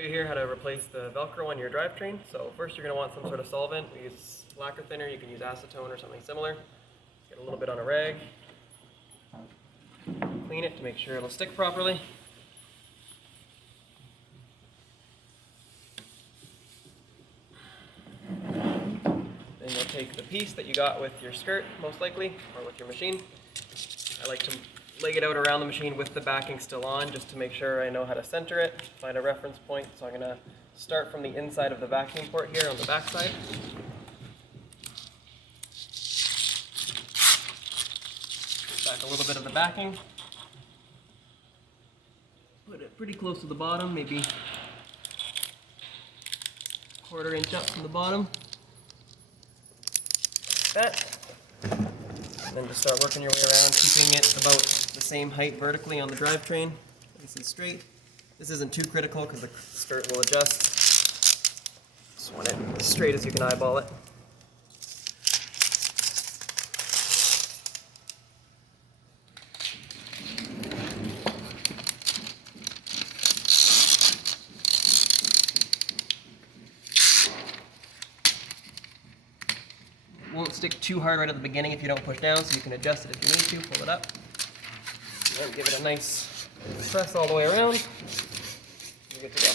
Show you here how to replace the velcro on your drivetrain. So first you're going to want some sort of solvent. We use lacquer thinner, you can use acetone or something similar. Get a little bit on a rag. Clean it to make sure it'll stick properly. Then you'll take the piece that you got with your skirt, most likely, or with your machine. I like to leg it out around the machine with the backing still on, just to make sure I know how to center it, find a reference point. So I'm going to start from the inside of the vacuum port here on the back side. Back a little bit of the backing. Put it pretty close to the bottom, maybe 1/4 inch up from the bottom. Like that. And then just start working your way around, keeping it about the same height vertically on the drivetrain. Nice and straight. This isn't too critical because the skirt will adjust. Just want it as straight as you can eyeball it. Won't stick too hard right at the beginning if you don't push down, so you can adjust it if you need to, pull it up. And then give it a nice press all the way around. You're good to go.